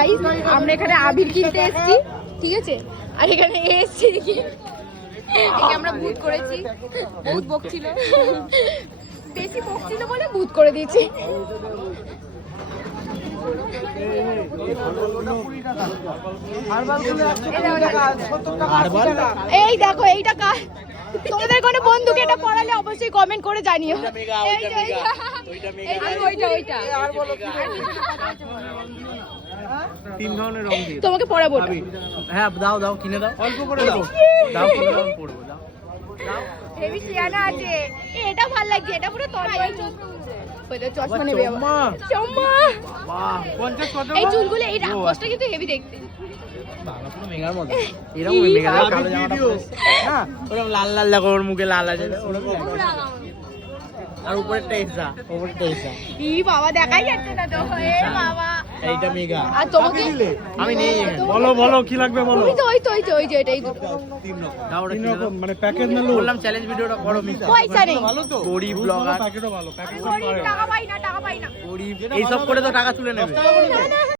Guys আমরা এখানে আবির কিনতে এসেছি, ঠিক আছে? আর এখানে এসেছি কি আমরা ভূত করেছি, ভূত বকছিল, বেশি বকছিল বলে ভূত করে দিয়েছি। এই দেখো এইটা কার, তোমাদের কোনো বন্ধুকে এটা পড়ালে অবশ্যই কমেন্ট করে জানিও। তিন ধরনের রং দিয়ে তোমাকে পড়াবো। হ্যাঁ দাও দাও কিনে দাও, অল্প করে দাও, দাও কিনে দাও পড়বো, দাও হেভি শিয়ানা আছে, এটা ভালো লাগছে, এটা পুরো তরোয়াল চুল। ওইটা চশমা নেবে বাবা, চম্মা বাহ 50 কত? এই চুলগুলো এই রাক্ষসটা কিন্তু হেভি দেখতে, বাবা পুরো মেগার মতো। এরকম মেগা কালো জামাটা পরে হ্যাঁ, ওরকম লাল লাল দেখো, ওর মুখে লাল আছে ওরকম। আর উপরেরটা এসা, উপরেরটা এসা। ই বাবা দেখাই যাচ্ছে না তো, এ বাবা এইটা মেগা। আর তোমাকে আমি নেই। বলো বলো কি লাগবে বলো। ওই তো এটাই দুটো দাও ওটা তিন কিনে দাও। রকম মানে প্যাকেজ না লো। বললাম চ্যালেঞ্জ ভিডিওটা করো মিস। পয়সা নেই, ভালো তো গরিব ব্লগার, প্যাকেটও ভালো, প্যাকেজ টাকা পাই না গরিব এইসব করে তো টাকা তুলে নেবে।